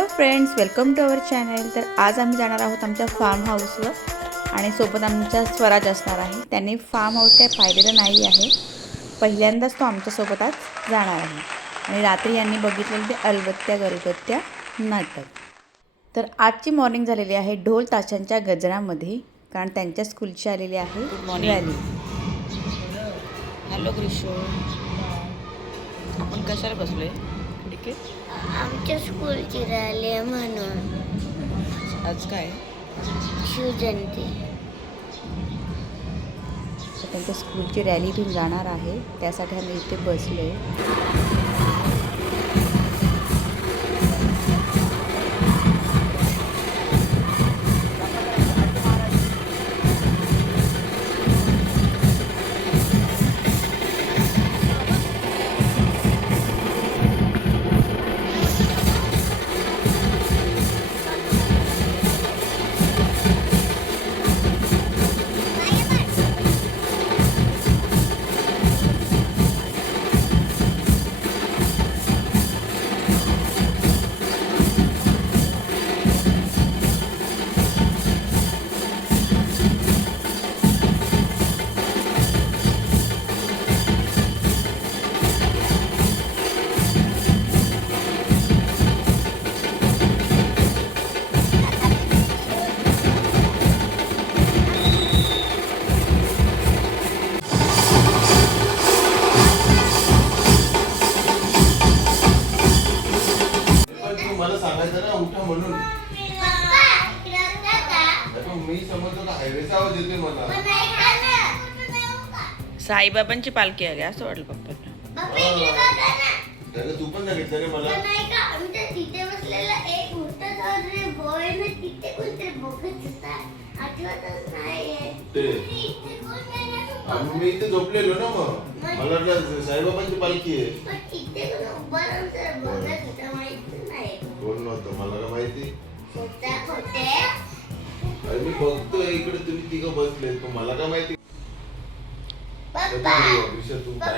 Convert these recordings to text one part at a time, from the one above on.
Hello friends, welcome to our channel. तर आज आम्ही जाणार आहोत आमच्या फार्म हाऊसवर आणि सोबत आमच्या स्वराज असणार आहे। त्यांनी फार्म हाऊस काही पाहिलेलं नाही आहे, पहिल्यांदाच तो आमच्यासोबत आज जाणार आहे। आणि रात्री यांनी बघितलेलं ते अलबत्त्या गलबत्त्या नाटक। तर आजची मॉर्निंग झालेली आहे ढोल ताशांच्या गजरामध्ये, कारण त्यांच्या स्कूलची आलेली आहे रॅली। हॅलो ग्रीशो, आपण कशाला बसलोय? ठीक आहे, आमच्या स्कूलची रॅली आहे म्हणून। आज काय शिवजयंती, तर त्यांच्या स्कूलची रॅली इथून जाणार आहे, त्यासाठी आम्ही इथे बसलोय। मला सांगायचं ना उठा म्हणून। मी समजतो का हायवेचा आवाज येतोय मला। साईबाबांची पालखी आली असं वाटलं पप्पांना। त्याला तू पण सांगितलं रे मला। तिथे बसलेला एक मोठा बॉय ना, तिथे कोणतरी बघत होता, आठवतच नाहीये मी इथे झोपलेलो ना, मग मला वाटलं साईबाबांची पालखी आहे। कोण नव्हतं मला काय माहिती। अरे मी बघतोय इकडे तुम्ही तिघं बसले, मला काय माहिती।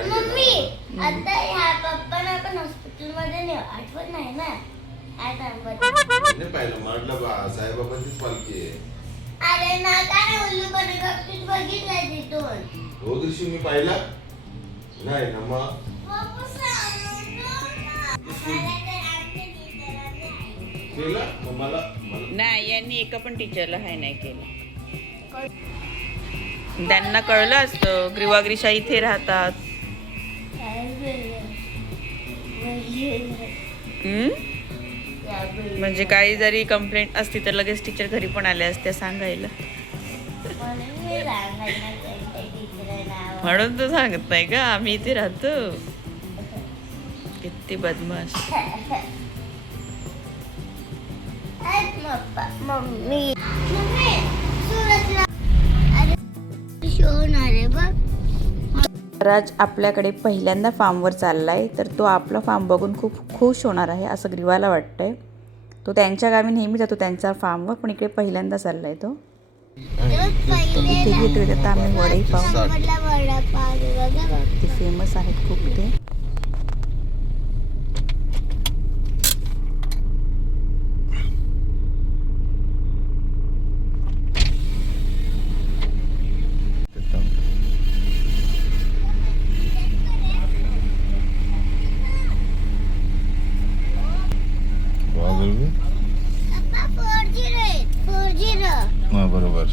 मम्मी आता ह्या पप्पांना पण हॉस्पिटल मध्ये नेऊ, आठवत नाही ना? पाहिलं म्हटलं साईबाबांचीच पालखी आहे। अरे ना काय उल्लू बघितलंय तिथून। हो दिवशी मी पाहिला नाही ना, मग मला नाही, यांनी एका पण टीचरला हाय नाही केलं। त्यांना कळलं असतं ग्रीवाग्रीशा इथे राहतात। म्हणजे काही जरी कंप्लेंट असती तर लगेच टीचर घरी पण आले असते सांगायला। म्हणून तो सांगत नाही का आम्ही इथे राहतो। किती बदमाश। मम्मी राज आपल्याकडे पहिल्यांदा फार्मवर चाललाय, तर तो आपला फार्म बघून खूप खुश होणार आहे असं ग्रीवाला वाटतंय। तो त्यांच्या गावी नेहमी जातो त्यांच्या फार्मवर, पण इकडे पहिल्यांदा चाललाय तो। इथे घेतोय आता आम्ही वडेपाव, ते फेमस आहेत खूप ते। बरोबर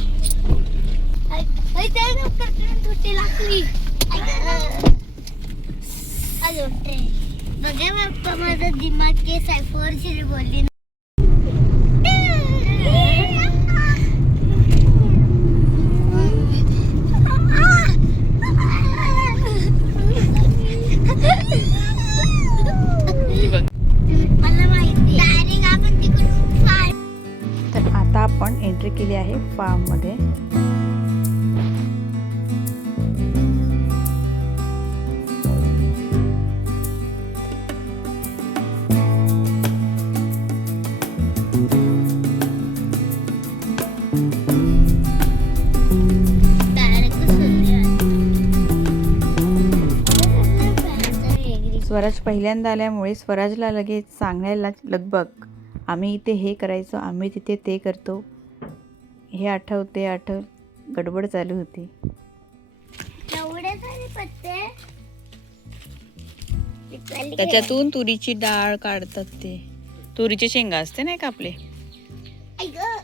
बघा बाप्पा, माझा दिमाग केस आहे 4G बोलली। तर आता आपण एंट्री केली आहे फार्म मध्ये। स्वराज पहिल्यांदा आल्यामुळे स्वराजला लगेच सांगायला लगबग आम्ही इथे हे करायचो, आम्ही तिथे ते करतो, हे आठव ते आठव, गडबड चालू होती. एवढे सारे पत्ते पिकवायला त्याच्यातून तुरीची डाळ काढतात. ते तुरीची शेंगा असते नाही का आपले. आई गं.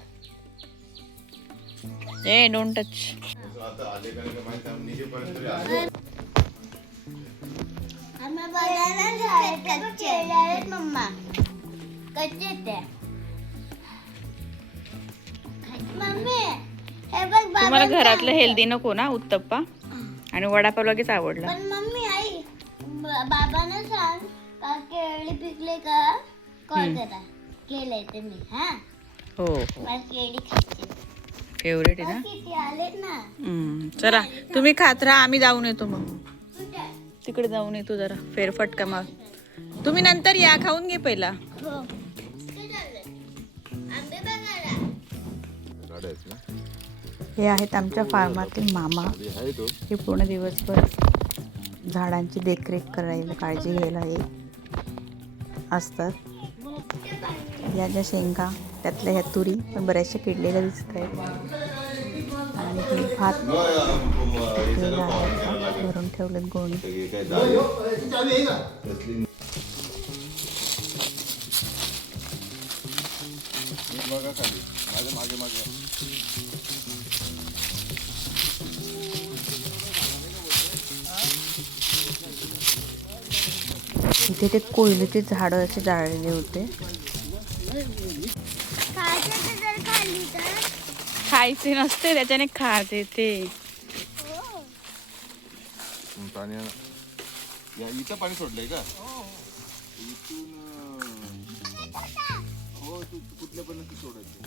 ए डोंट टच. आता आले का नाही माहिती आम्ही निघेपर्यंत तरी आले. आम्ही बघायला जायचं कच्चे आहेत मम्मा. कच्चे ते मम्मी हे बघ तुम्हाला घरातलं हेल्दी नको ना उत्तप्पा आणि वडापाव लगेच आवडला. पण मम्मी आई बाबांना सांग का केळी पिकले का कॉल करा. केलंय तुम्ही हा. हो मला केळी खायची. फेवरेट आहे ना. किती आलेत ना. चला तुम्ही खात राहा, आम्ही जाऊन येतो. मग कुठे? तिकडे जाऊन येतो, जरा फेरफटका मार. तुम्ही नंतर या, खाऊन घे पहिला. हो. कुठे चालले? आंबे बघायला. गाड्या आहेत ना? हे आहेत आमच्या फार्मातील मामा. आहे तो. हे पूर्ण दिवसभर झाडांची देखरेख करायला, काळजी घ्यायला हे असतात. या ज्या शेंगा त्यातल्या ह्या तुरी पण बऱ्याचशा किडलेल्या दिसत आहेत. आणि हे भात केलेला आहे, भरून ठेवलेत गोणी. काय दाल कसली बघा खाली माझ्या मागे मागे. इथे ते कोयलीचे झाडं असे जाळलेले होते. खायचं जर खाल्ली तर खायचे नसते, त्याच्याने खाते ते. पाणी या इथं पाणी सोडलंय का? इथून हो तू कुठल्या पण नक्की सोडायचं.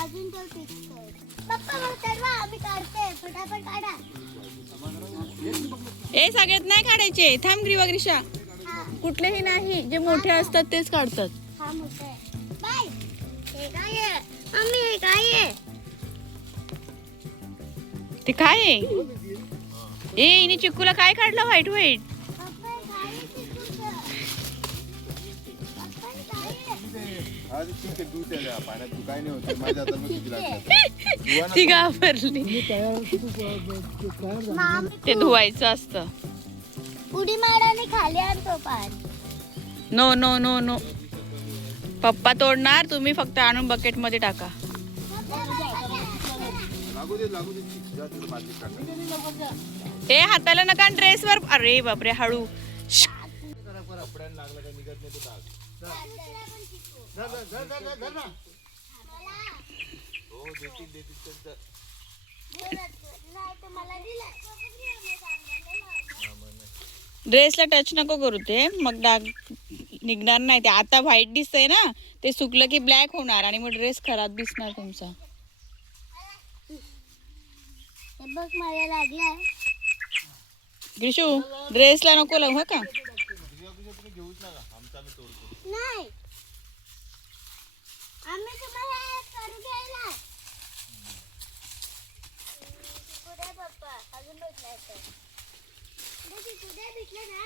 अजून तो पिकतोय. पप्पा मग चढवा आम्ही काढते. फटाफट काढा. ए सगळ्यात नाही काढायचे, थांब ग्रीवा ग्रीषा. हा कुठलेही नाही, जे मोठे असतात तेच काढतात. हा मोठा आहे. बाय. हे काय आहे? मम्मी हे काय आहे? ते काय आहे? ए इने चिक्कूला काय काढलं व्हाईट व्हाईट? पप्पा हे काय आहे चिकूचं? पप्पा हे काय आहे? आज ठीक आहे तू त्या पाण्यात तू काय नाही होत माझ्या हातात किती लागतं. ती घाबरली. ते धुवायचं असतं. उडी माराने खाली आणतो पाणी. नो नो नो नो, पप्पा तोडणार, तुम्ही फक्त आणून बकेट मध्ये टाका. लागू दे जा तिथं मातीत टाका. ए हाताला नका, ड्रेसवर. अरे बापरे, हळू. श्श. ड्रेसला टच नको करू, ते मग डाग निघणार नाही. ते आता व्हाईट दिसतंय ना, ते सुकलं की ब्लॅक होणार आणि मग ड्रेस खराब दिसणार तुमचा. हे बघ मला लागलाय. ग्रीशू ड्रेसला नको लावू हा का. नाही आम्ही तुम्हाला करू घ्यायला. कुठे पप्पा अजून भेटलाय तर कुठे भेटलं ना.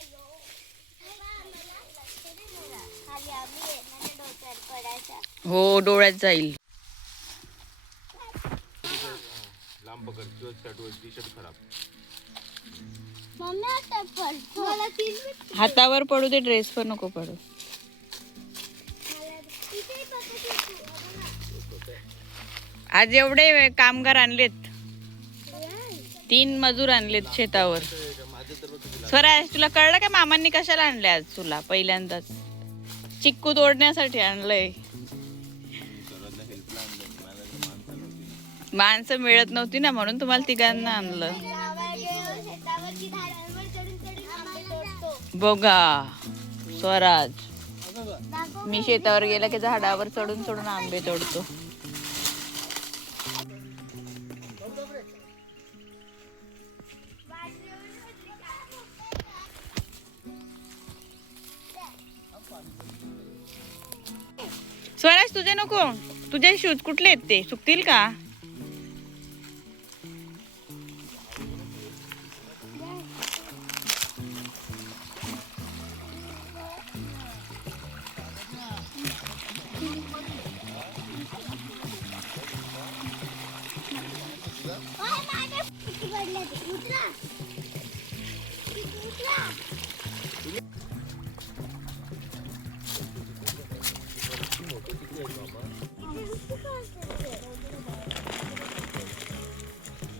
अयो खाली आम्ही येणार डोक्यात पडायचा. हो डोळ्यात जाईल. लांब पकड टी शर्ट खराब. मम्मी आता पडतो. मला तीन हातावर पडू दे, ड्रेस पर नको पडू. आज एवढे कामगार आणलेत, 3 मजूर आणलेत शेतावर. स्वराज तुला कळलं का मामांनी कशाला आणले आज तुला? पहिल्यांदाच चिक्कू तोडण्यासाठी आणलंय. माणसं मिळत नव्हती ना, म्हणून तुम्हाला तिघांना आणलं. बघा स्वराज, मी शेतावर गेला की झाडावर चढून चढून आंबे तोडतो. स्वराज तुझे नको, तुझे शूज कुठले आहेत ते सुकतील का?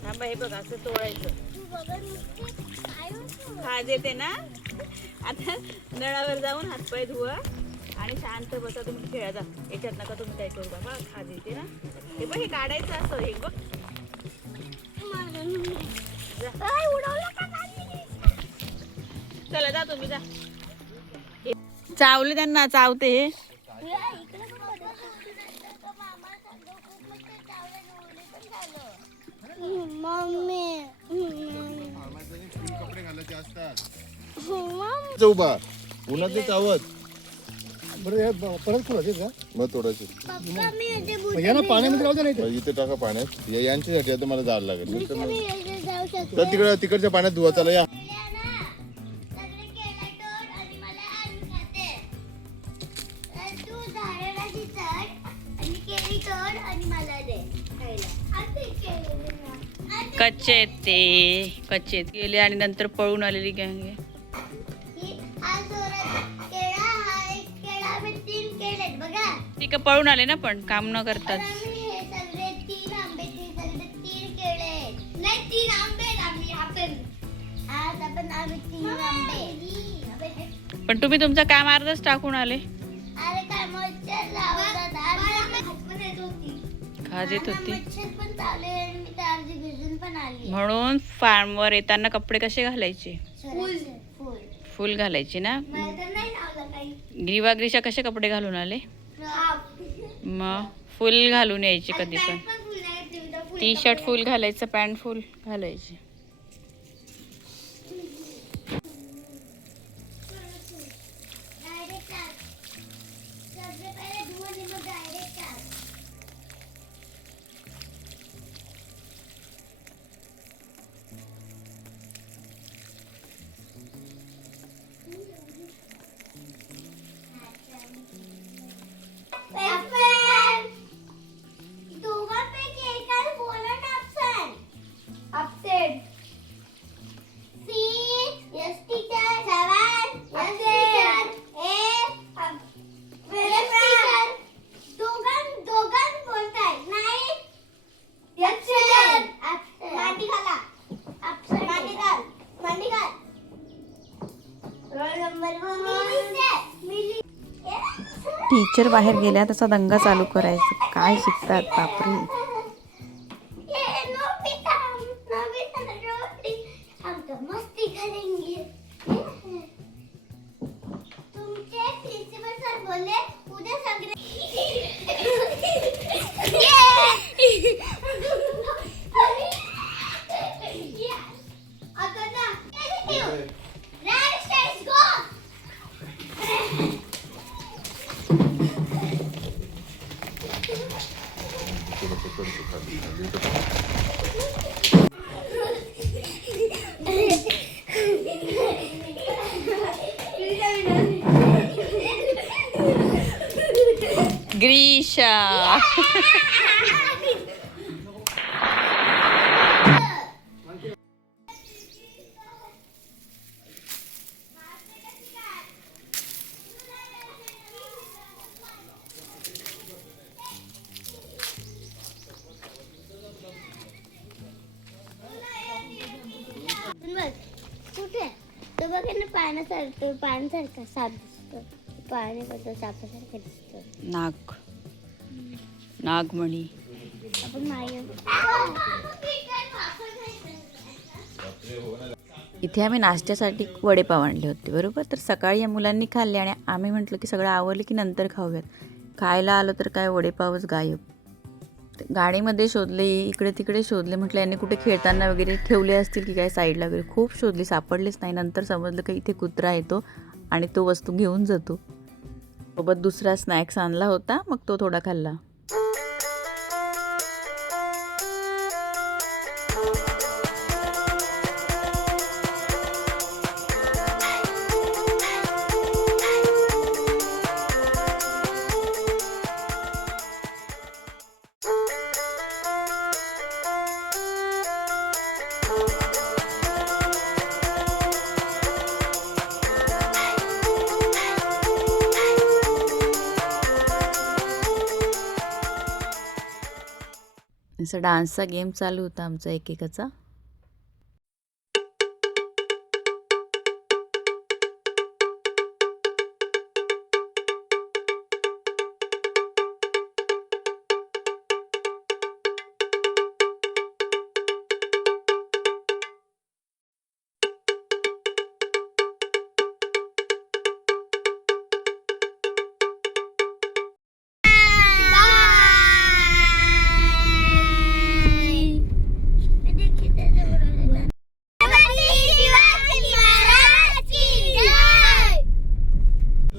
थांबा, हे बघ असं तोडायचं. तू बघा नुसते काय होतं? खाज येते ना. आता नळावर जाऊन हातपाय धुवा आणि शांत बसा. तुम्ही खेळा जा. याच्यात नका तुम्ही काय करू बाबा, खाज येते ना. हे बघ, हे काढायचं असं. हे बघ जा. काय उडवलं का नाही? चला जा तुम्ही जा. चावले त्यांना, चावते. इकडे पण बघा, तो मामा सांगतो खूप मस्त चावलं, ओले पण झालं. मम्मी फुल कपडे घालायचे असतात. मम्मी उभा उन्हात नाही चावत. बरं हे परत खोलायचे का मग थोडंसं पप्पा मी येते मग या ना पाण्यामध्ये राहू दे नाही मग इथे टाका पाण्यात. यांच्यासाठी आता मला जायला लागेल. नाही तर मी मग- येते जाऊ शकते. तर तिकडच्या पाण्यात धुवा. चला या. सगळे केळं तोड आणि मला आणून खाते. तर तू झाडाची चढ आणि केळी तोड आणि मला दे खायला. आणि केळी दे ना. आणि कच्चे आहेत ते, कच्चे आहेत. गेले आणि नंतर पळून आलेली गँग आहे. ही हा जोराचा केळा, हा एक केळा में 3 केळे आहेत बघा. ती का पळून आले ना, पण काम न तर करतात. आम्ही हे सगळे 3 आंबे, ते सगळे 3 केळे आहेत. नाही 3 आंबे आहेत आम्ही आपण. आज आपण आम्ही 3 आंबे. पण तुम्ही तुमचं काम अर्धच टाकून आले. अरे काय मच्छर लावतात. हातमध्ये येत होती. खाज येत होती मच्छर पण चावले आणि मी तर अर्धी भिजून पण आली. म्हणून फार्मवर येताना कपडे कसे घालायचे? फुल फुल. फुल घालायचे ना. मला तर नाही लावलं काही. ग्रीवा कसे कपडे घालून आले? मग फुल घालून यायचे कधी पण. फुल नाही घातली, उद्या फुल टी शर्ट फुल घालायचं, पॅन्ट फुल घालायची. डायरेक्ट टाक. सगळे पहिले धुवून आणि मग डायरेक्ट टाक. Absent. दोघांपैकी एकाला बोला ना absent. Absent. C. Yes teacher. 7. Yes teacher. A. Yes teacher. दोघां बोलताय नाही. Yes teacher. Absent. मांडी घाला. Absent. मांडी घाल. मांडी घाल. Roll number 1. मिली. टीचर बाहेर गेल्या तसा दंगा चालू करायचा. काय शिकतात बापरे. ये नोबिता रोटी हम तो मस्ती करेंगे. तुमचे प्रिंसिपल सर बोले उद्या सगळे आता ना लेट्स गो. ग्रीशा कुठे तो बघा ना पाण्यासारखं साप दिसतो. पाणी करतो सापासारखं दिसतो. नागमणी. आपण नाही इथे आम्ही नाश्त्यासाठी वडेपाव आणले होते बरोबर. तर सकाळी या मुलांनी खाल्ले आणि आम्ही म्हटलं की सगळं आवरलं की नंतर खाऊयात. खायला आलो तर काय वडेपावच गायब. गाडीमध्ये शोधले, इकडे तिकडे शोधले. म्हटलं यांनी कुठे खेळताना वगैरे ठेवले असतील की काय साईडला वगैरे. खूप शोधली, सापडलेच नाही. नंतर समजलं की इथे कुत्रा येतो आणि तो वस्तू घेऊन जातो. सोबत दुसरा स्नॅक्स आणला होता, मग तो थोडा खाल्ला. असं डान्सचा गेम चालू होता आमचा एकेकाचा.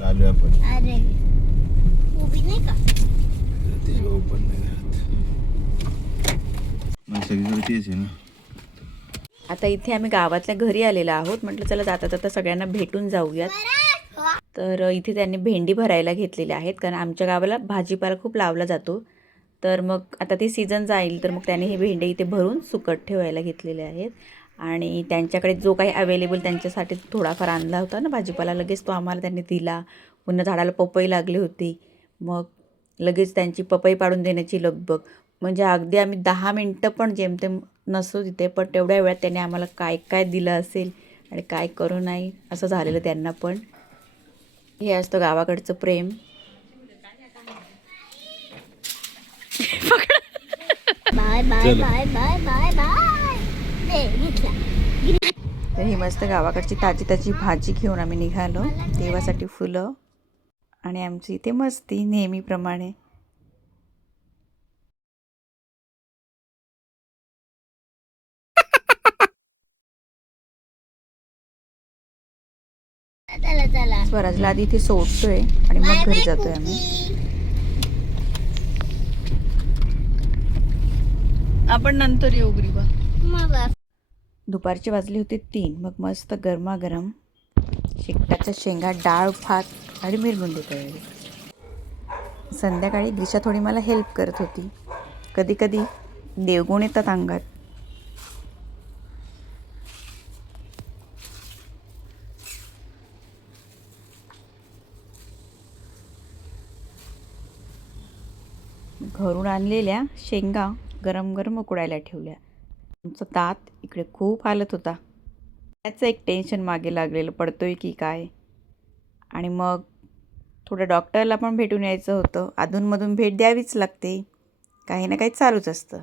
आलोय आपण. अरे उभी नाही का? मग सगळीकडे तेच आहे ना. आता इथे आम्ही गावातल्या घरी आलेलो आहोत. म्हटलं चला जाता जाता सगळ्यांना भेटून जाऊयात. तर इथे त्यांनी भेंडी भरायला घेतलेल्या आहेत, कारण आमच्या गावाला भाजीपाला खूप लावला जातो. तर मग आता ती सीझन जाईल तर मग त्याने हे भेंडे इथे भरून सुकट ठेवायला घेतलेले आहेत. आणि त्यांच्याकडे जो काही अवेलेबल त्यांच्यासाठी थोडाफार आणला होता ना भाजीपाला, लगेच तो आम्हाला त्यांनी दिला. पुन्हा झाडाला पपई लागली होती, मग लगेच त्यांची पपई पाडून देण्याची लगबग. म्हणजे अगदी आम्ही 10 मिनटं पण जेमतेम नसतो तिथे, पण तेवढ्या वेळात त्याने आम्हाला काय काय दिलं असेल आणि काय करू नाही असं झालेलं त्यांना पण. हे असतं गावाकडचं प्रेम. Bye bye bye bye bye bye. दे घेतला. तर ही मस्त गावाकडची ताजी ताजी भाजी घेऊन आम्ही निघालो. देवासाठी फुलं आणि आमची इथे मस्ती नेहमीप्रमाणे. चला चला. स्वराजला आधी इथे सोडतोय आणि मग घरी जातोय आम्ही. आपण नंतर येऊ ग्रीबा. मग दुपारची वाजली होती 3. मग मस्त गरमागरम शेकटाच्या शेंगा, डाळ, भात आणि मिरगुंडी तळली. संध्याकाळी ग्रीषा थोडी मला हेल्प करत होती. कधी कधी देवगुण येतात अंगात. घरून आणलेल्या शेंगा गरम गरम उकडायला ठेवल्या. आमचा दात इकडे खूप हालत होता. त्याचं एक टेन्शन मागे लागलेलं, पडतोय की काय. आणि मग थोडं डॉक्टरला पण भेटून यायचं होतं. अधूनमधून भेट द्यावीच लागते, काही ना काही चालूच असतं.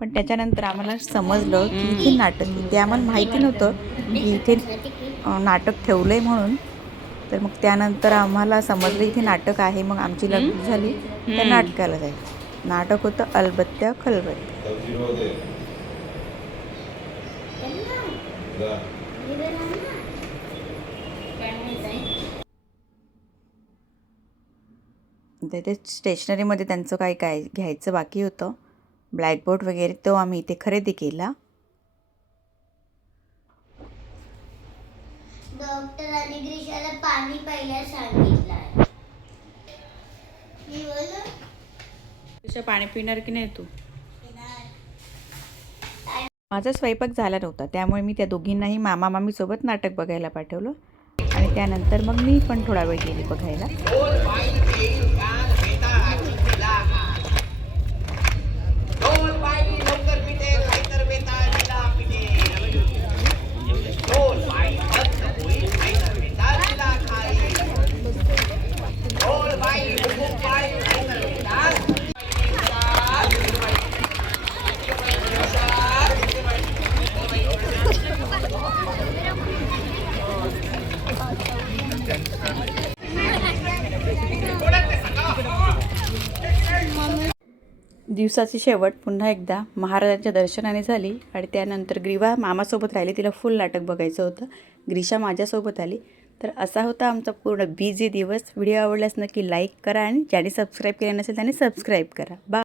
पण त्याच्यानंतर आम्हाला समजलं की इथे नाटक, ते आम्हाला माहिती नव्हतं की इथे नाटक ठेवलं आहे म्हणून. तर मग त्यानंतर आम्हाला समजलं इथे नाटक आहे. मग आमची लगबग झाली त्या नाटकाला जायचं. नाटक होतं अलबत्त्या खलबत्त्या. तिथे स्टेशनरीमध्ये त्यांचं काय काय घ्यायचं बाकी होतं, ब्लॅकबोर्ड वगैरे, तो आम्ही इथे खरेदी केला. डॉक्टरांनी ग्रीषाला पाणी प्यायला सांगितलं आहे. मी बोललो तुझं पाणी पिणार की नाही तू? माझा स्वयंपाक झाला नव्हता, त्यामुळे मी त्या दोघींनाही मामा मामीसोबत नाटक बघायला पाठवलं. आणि त्यानंतर मग मी पण थोडा वेळ गेली बघायला. दिवसाची शेवट पुन्हा एकदा महाराजांच्या दर्शनाने झाली. आणि त्यानंतर ग्रीवा मामासोबत राहिली, तिला फुल नाटक बघायचं होतं. ग्रीषा माझ्यासोबत आली. तर असा होता आमचा पूर्ण बिझी दिवस. व्हिडिओ आवडल्यास नक्की लाईक करा आणि ज्याने सबस्क्राईब केलं नसेल त्याने सबस्क्राईब करा. बाय.